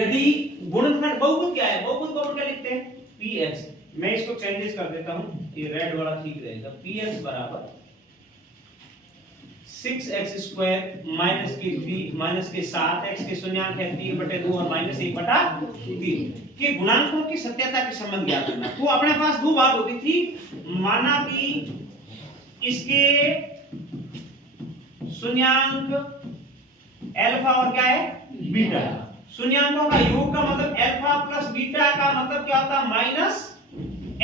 यदि गुणनखंड बहुपद क्या है, बहुपद को हम क्या लिखते हैं, px। मैं इसको चेंजेस कर देता हूं, ये रेड वाला ठीक रहेगा। px बराबर 6x² माइनस के 3 माइनस के 7 x के शून्यांक है 3/2 और -1/3 के गुणांकों की सत्यता के संबंध ज्ञात करना। तो अपने पास दो बात होती थी, माना कि इसके शून्यांक अल्फा और क्या है, बीटा। शून्यांकों का योग का मतलब अल्फा प्लस बीटा का मतलब क्या होता है, माइनस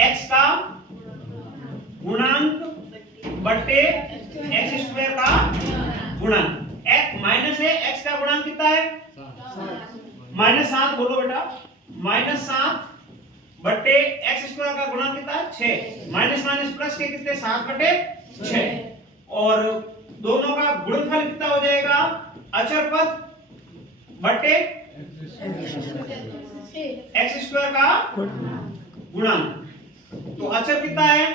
x का गुणांक बटे x² का गुणांक। x माइनस है, x का गुणांक कितना है, -7। बोलो बेटा, -7 बटे x² का गुणांक कितना है, 6। माइनस माइनस प्लस के कितने, 7/6। और दोनों का गुणनफल कितना हो जाएगा, अचर पद बटे x² का गुणांक। तो अचर कितना है,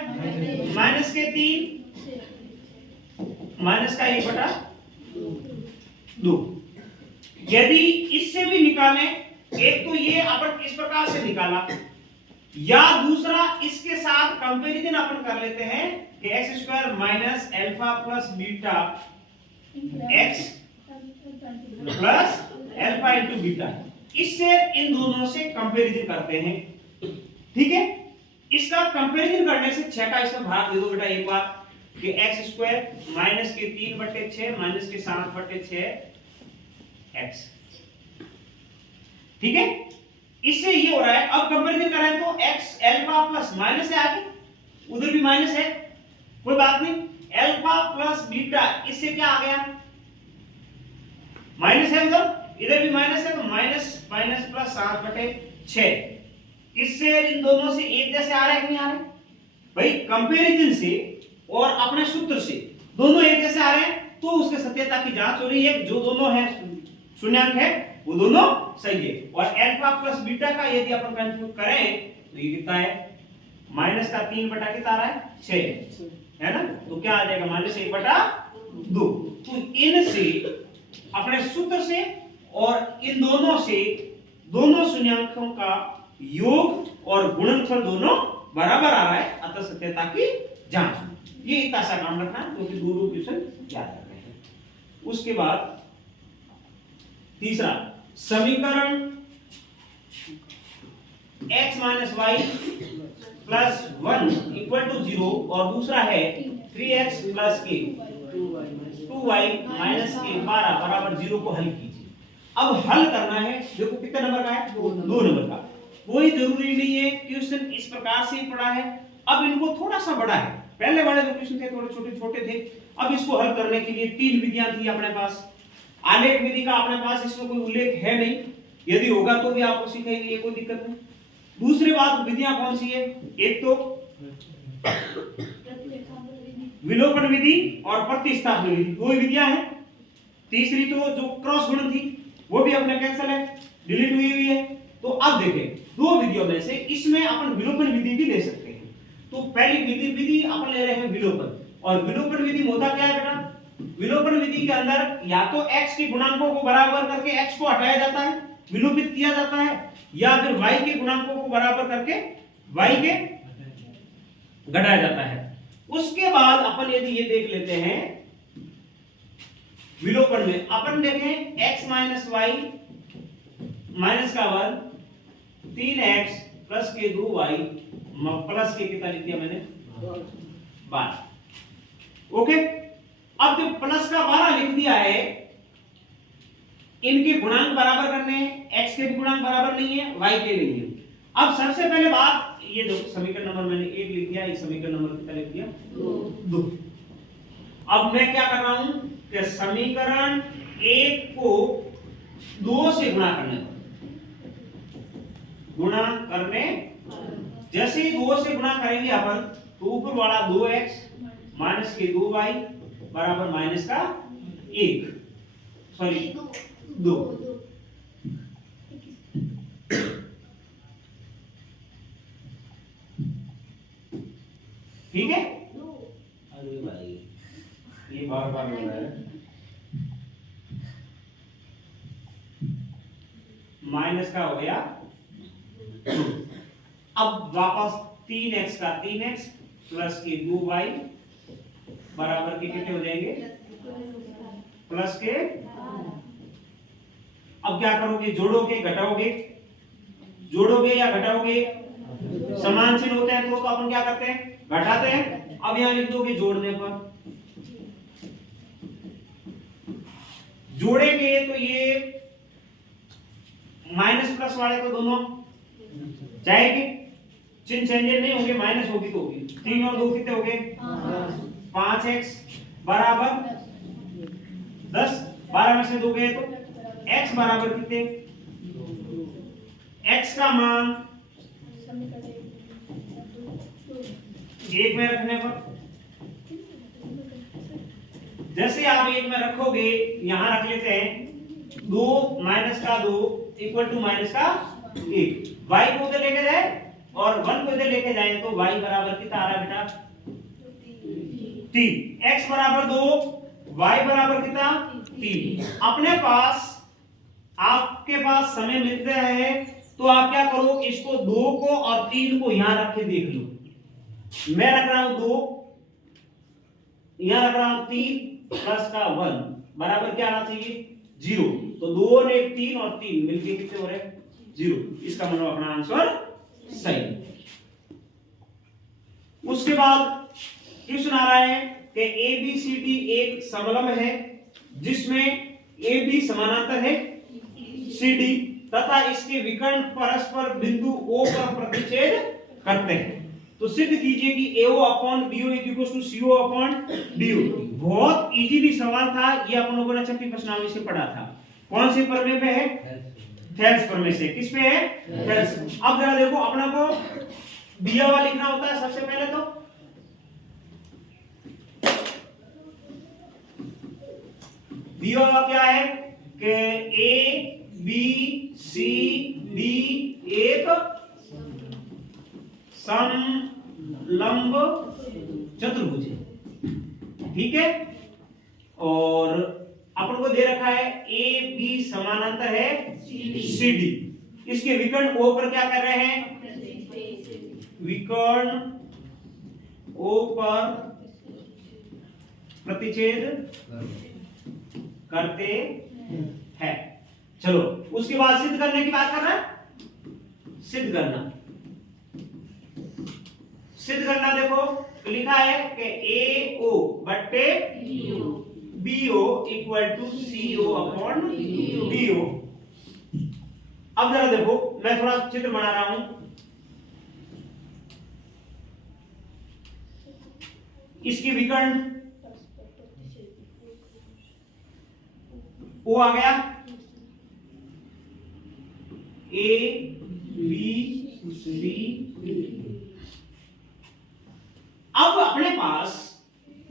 -3 माइनस का 1/2। यदि इससे भी निकालें, एक तो ये अपन इस प्रकार से निकाला, या दूसरा इसके साथ कंपैरिजन अपन कर लेते हैं कि x² minus alpha plus beta x plus alpha into beta. इससे इन दोनों से कंपैरिजन करते हैं, ठीक है। इसका कंपैरिजन करने से 6 का इसमें भाग दे दो बेटा एक बार, कि x² माइनस के 3/6 माइनस के 7/6 x, ठीक है। इससे ये हो रहा है, अब कंपैरिजन करें तो x अल्फा प्लस माइनस है, आगे उधर भी माइनस है, कोई बात नहीं। अल्फा प्लस बीटा, इससे क्या आ गया, माइनस है उधर, इधर भी माइनस है, तो माइनस माइनस प्लस 7/6। इससे इन दोनों से एक जैसे आ रहा है कि नहीं आ रहा है भाई, कंपैरिजन से और अपने सूत्र से दोनों एक जैसे आ रहे हैं, तो उसके सत्यता की जांच हो रही है। जो दोनों है शून्यांक है वो दोनों सही है। और अल्फा प्लस बीटा का यदि अपन कंप्यूट करें तो ये कितना है, माइनस का 3 बटा कितना आ रहा है, 6 है ना, तो क्या आ जाएगा, -1/2। तो इनसे अपने सूत्र से और इन दोनों से दोनों शून्यांकों का योग और गुणनफल दोनों बराबर आ रहा है, अतः सत्यता की जांच। ये इतना सा काम रखना, क्योंकि दो क्वेश्चन याद रखने हैं। उसके बाद तीसरा समीकरण x minus y plus 1 equal to 0 और दूसरा है 3x प्लस के 2y माइनस के 12 बराबर 0 को हल कीजिए। अब हल करना है, देखो कितने नंबर का है, 2 नंबर का। कोई जरूरी नहीं है क्वेश्चन इस प्रकार से पढ़ा है, अब इनको थोड़ा सा बड़ा है, पहले वाले जो क्वेश्चन थे थोड़े छोटे छोटे थे। अब इसको हल करने के लिए 3 विधियां थी अपने पास। आलेख विधि का अपने पास इसमें कोई उल्लेख है नहीं, यदि होगा तो भी आपको सिखाएंगे, कोई दिक्कत नहीं। दूसरी बात, विधियां कौन सी है, एक तो विलोपन विधि और प्रतिस्थापन विधि, दो विधियां हैं। तीसरी तो जो क्रॉस गुणन थी वो भी अपने कैंसिल है, डिलीट हुई है। तो अब देखें, दो विधियों में से इसमें अपन विलोपन विधि भी ले सकते हैं। तो पहली विधि अपन ले रहे हैं विलोपन, और विलोपन विधि में होता क्या है बेटा, विलोपन विधि के अंदर या तो x के गुणांकों को बराबर करके x को हटाया जाता है, विलोपित किया जाता है, या फिर y के गुणांकों को बराबर करके y के घटाया जाता है। उसके बाद अपन यदि ये देख लेते हैं विलोपन में, अपन देखें x माइनस वाई माइनस का वर्ग 3x प्लस के 2y प्लस के कितना लिख दिया मैंने, 12। ओके, अब जब प्लस का 12 लिख दिया है, इनके गुणांक बराबर करने हैं, x के भी गुणांक बराबर नहीं है, y के नहीं है। अब सबसे पहले बात ये देखो, समीकरण नंबर मैंने 1 लिख दिया, इस समीकरण नंबर कितना लिख दिया, 2। अब मैं क्या कर रहा हूं कि समीकरण 1 को 2 से गुणा करने, गुणा करने, जैसे ही 2 से गुणा करेंगे अपन, तो ऊपर वाला 2x माइनस के 2y बराबर माइनस का 1, सॉरी 2। ठीक है, अरे भाई ये बार बार हो रहा है, माइनस का हो गया 2। अब वापस 3x का 3x प्लस के 2y बराबर के कितने हो जाएंगे, प्लस के। अब क्या करोगे, जोड़ोगे घटाओगे, जोड़ोगे या घटाओगे, समान चिन्ह होते हैं तो अपन क्या करते हैं, घटाते हैं। अब यहां लिख दोगे जोड़ने पर, जोड़ेंगे तो ये माइनस प्लस वाले तो दोनों जाएंगे, चिन्ह चेंजेस नहीं होंगे, माइनस होगी तो होगी। 3 और 2 कितने हो गए, 5x बराबर 10, 12 में से 2 गए तो x बराबर कितने, x का मान 1 में रखने पर, जैसे आप 1 में रखोगे, यहां रख लेते हैं 2 माइनस का 2 इक्वल टू माइनस का 1। y को उधर लेके जाए और 1 को इधर लेके जाए तो y बराबर कितना आ रहा है बेटा, 3। x बराबर 2, y बराबर कितना, 3। अपने पास, आपके पास समय मिलता है तो आप क्या करो, इसको 2 को और 3 को यहां रख के देख लो। मैं रख रहा हूं 2, यहां रख रहा हूं 3 प्लस का 1 बराबर क्या आना चाहिए, 0। तो 2 और 1 3 और 3 मिलके कितने हो रहे, 0। इसका मतलब अपना आंसर सही। उसके बाद क्वेश्चन आ रहा है कि ABCD एक समलंब है जिसमें AB समानांतर है CD तथा इसके विकर्ण परस्पर बिंदु O पर प्रतिच्छेद करते हैं। तो सिद्ध कीजिए कि AO upon BO is equal to CO upon DO। बहुत इजीली सवाल था, ये अपन लोगों ने छठी प्रश्नावली से पढ़ा था। कौन से प्रमेय पे है, थेल्स प्रमेय से। किस पे है, थेल्स। अब जरा देखो, अपना को दिया हुआ लिखना होता है सबसे पहले तो दिया हुआ क्या है कि ABCD एक समलंब चतुर्भुज है, ठीक है। और अपन को दे रखा है AB समानांतर है CD। इसके विकर्ण O पर क्या कर रहे हैं, विकर्ण O पर प्रतिच्छेद करते हैं। चलो उसके बाद सिद्ध करने की बात कर रहा है, सिद्ध करना। सिद्ध करना देखो लिखा है कि AO बट्टे BO equal to CO upon DO। अब जरा देखो, मैं थोड़ा चित्र बना रहा हूं। इसकी विकर्ण O आ गया, A B C D। अब अपने पास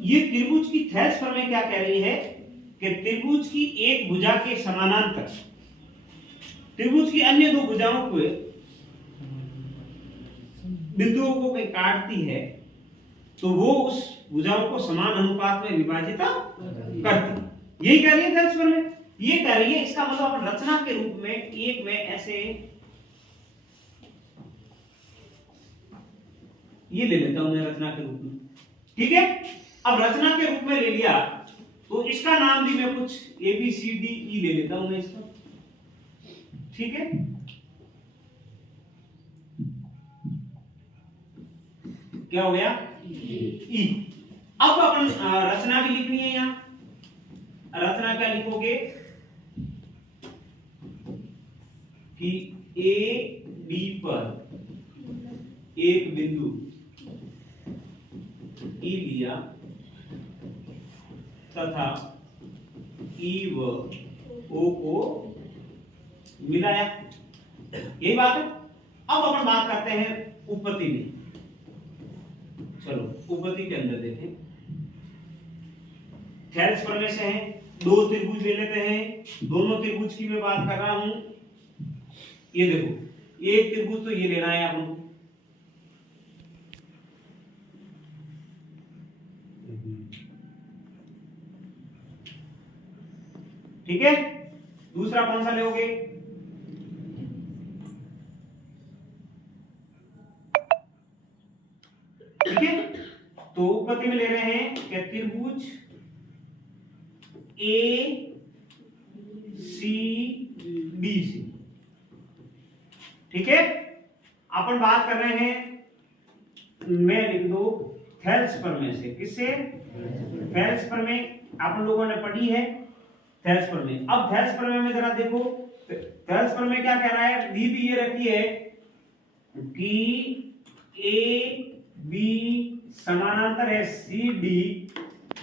ये त्रिभुज की थेल्स प्रमेय क्या कह रही है कि त्रिभुज की एक भुजा के समानांतर त्रिभुज की अन्य दो भुजाओं को बिंदुओं को काटती है तो वो उस भुजाओं को समान अनुपात में विभाजित करती। यही कह रही है थेल्स प्रमेय, ये कह रही है। इसका मतलब अपन रचना के रूप में एक में ऐसे ये ले लेता हूं मैं रचना के रूप में, ठीक है। अब रचना के रूप में ले लिया तो इसका नाम भी मैं कुछ ABCDE ले लेता हूं मैं इसका, ठीक है। क्या हो गया, E। अब अपन रचना भी लिखनी है। यहां रचना क्या लिखोगे कि AB पर एक बिंदु E लिया तथा E व O को मिलाया, यही बात है। अब अपन बात करते हैं उपपत्ति में। चलो उपपत्ति के अंदर देखें, थेल्स प्रमेय से है, दो त्रिभुज ले लेते हैं। दोनों त्रिभुज की मैं बात कर रहा हूं। ये देखो एक त्रिभुज तो ये लेना है अपन को, ठीक है। दूसरा कौन सा लोगे, बहुपति में ले रहे हैं कि त्रिभुज ए सी बी सी। ठीक है, अपन बात कर रहे हैं, मैं लिख दो थेल्स प्रमेय से। किससे? थेल्स प्रमेय आप लोगों ने पढ़ी है, थेल्स प्रमेय। अब थेल्स प्रमेय में जरा देखो, थेल्स प्रमेय क्या कह रहा है, दी भी ये रखी है कि ए बी समानांतर है सी डी,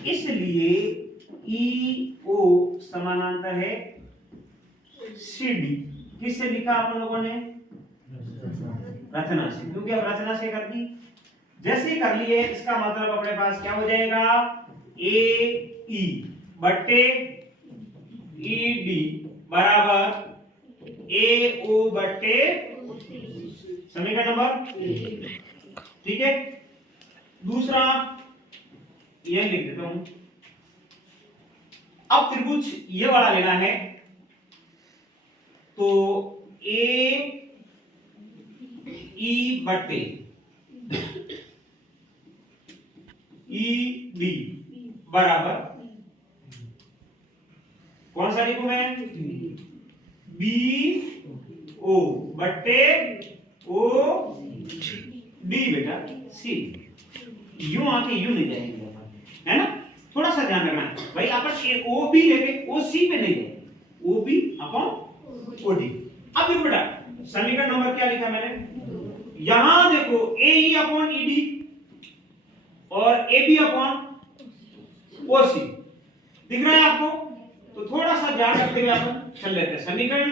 इसलिए ई ओ समानांतर है सी डी। किससे लिखा आप लोगों ने? रचना से, क्योंकि अब रचना से कर दी। जैसे ही कर लिए, इसका मतलब अपने पास क्या हो जाएगा, ए ई बट्टे ई डी बराबर ए ओ बट्टे समीकरण नंबर। ठीक है, दूसरा ये लिख देता हूं। अब त्रिभुज ये वाला लेना है, तो ए ई बट्टे ई बी बराबर कौन सा लिखूं मैं? बी ओ बट्टे ओ डी बेटा सी। यूं आके यूं नहीं जाएंगे, है ना? थोड़ा सा ध्यान रखना भाई, अपन ओ बी लेके ओ सी पे नहीं गए, O B upon O D. अब देखो बेटा, समीकरण नंबर क्या लिखा मैंने? यहां देखो ए ई अपॉन ई डी और ए बी अपॉन ओ सी दिख रहा है आपको? तो थोड़ा सा ध्यान रखते हुए अपन चल लेते हैं। समीकरण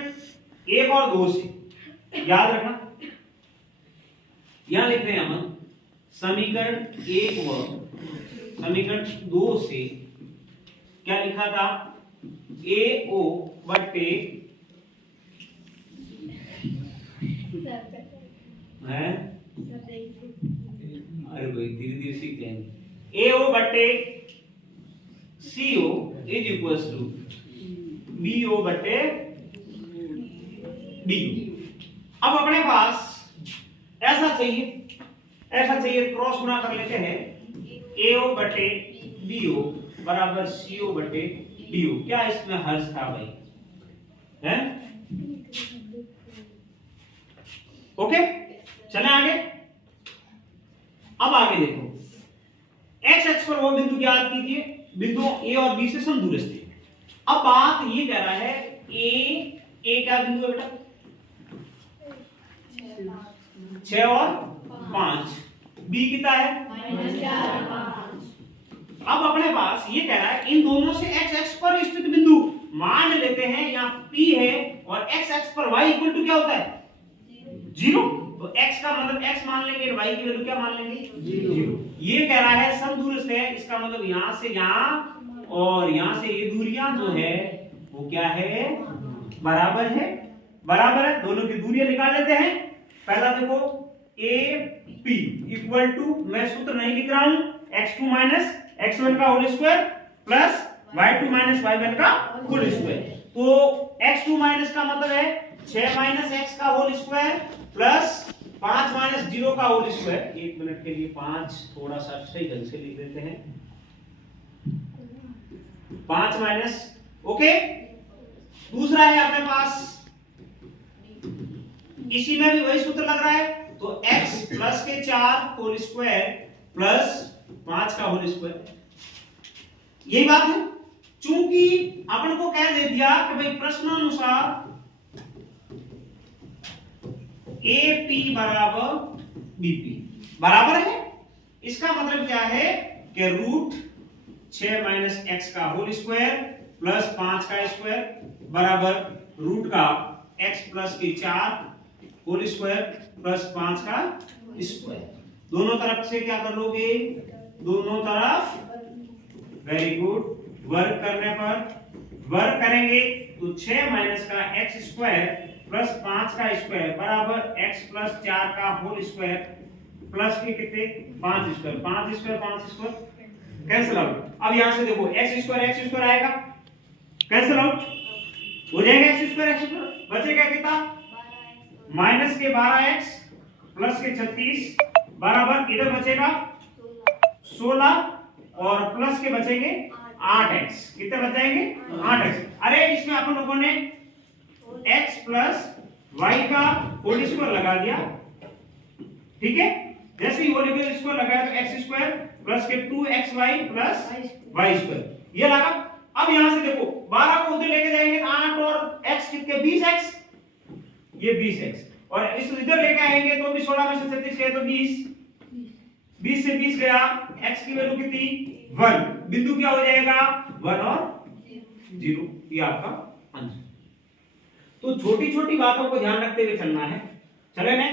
1 और 2 से याद रखना, यहां लिख रहे हैं हम समीकरण 1 व समीकरण 2 से क्या लिखा था? ए ओ बट्टे है, अरे भाई धीरे धीरे सीख जाएंगे। ए ओ बट्टे C O is equal to B O बट्टे डी। अब अपने पास ऐसा चाहिए, ऐसा चाहिए, क्रॉस गुणा कर लेते हैं। ए ओ बट्टे बी ओ बराबर सी ओ बट्टे डी ओ। क्या इसमें हर्ष था भाई? है ओके, चले आगे। अब आगे देखो, एक्स एक्स पर वो बिंदु याद कीजिए, बिंदु ए और बी से समदूरस्थ थे। अब बात ये कह रहा है, ए क्या बिंदु है बेटा? 6 और 5, बी कितना है? अब अपने पास ये कह रहा है, इन दोनों से एक्स एक्स पर स्थित बिंदु मान लेते हैं, यहाँ पी है और एक्स एक्स पर वाई इक्वल टू क्या होता है? 0। तो x का मतलब x मान लेंगे, y की वैल्यू क्या मान लेंगे? 0। ये कह रहा है समदूरस्थ है, इसका मतलब यहां से यहां और यहां से ये दूरियां जो है वो क्या है? बराबर है। बराबर है, दोनों की दूरियां निकाल लेते हैं। पहला देखो, a p इक्वल टू, मैं सूत्र नहीं लिख रहा हूं, x2 माइनस x1 का whole square plus y2 minus y1 का होल स्क्वायर। तो x2 माइनस का मतलब है 6 माइनस x का होल स्क्वायर प्लस 5 माइनस 0 का होल स्क्वायर। 1 मिनट के लिए 5 थोड़ा सा सही ढंग से लिख देते हैं, 5 माइनस, ओके। दूसरा है अपने पास, इसी में भी वही सूत्र लग रहा है, तो x प्लस के 4 होल स्क्वायर प्लस 5 का होल स्क्वायर। यही बात है, चूंकि अपन को कह दे दिया कि भाई प्रश्नानुसार AP बराबर BP बराबर है, इसका मतलब क्या है कि रूट 6 माइनस x का होल स्क्वायर प्लस 5 का स्क्वायर बराबर रूट का x प्लस के 4 होल स्क्वायर प्लस 5 का स्क्वायर। दोनों तरफ से क्या कर लोगे? दोनों तरफ, वेरी गुड। वर्क करने पर वर्क करेंगे तो 6 माइनस का x स्क्वायर प्लस 5 का स्क्वायर बराबर x प्लस 4 का होल स्क्वायर प्लस के कितने? 5 square, 5 square 5 square cancel out. अब यहां से देखो x स्क्वायर आएगा, कैंसिल आउट हो जाएगा, x स्क्वायर बचेगा कितना? माइनस के 12x प्लस के 36 बराबर इधर बचेगा 16 और प्लस के बचेंगे 8x। कितने बच जाएंगे? 8x। अरे इसमें अपन लोगों ने x प्लस y का होल स्क्वायर लगा दिया, ठीक है। जैसे ही होल स्क्वायर लगाया तो x स्क्वायर प्लस के 2xy प्लस y स्क्वायर ये लगा। अब यहां से देखो 12 को उधर लेके जाएंगे तो 8 और x कितने? 20x, ये 20x। और इस इधर लेके आएंगे तो भी 16 में से 36 गए तो 20 से 20 गया, x की वैल्यू कितनी? 1। बिंदु क्या हो जाएगा? 1 और 0। ये आपका आंसर। तो छोटी छोटी बातों को ध्यान रखते हुए चलना है। चले।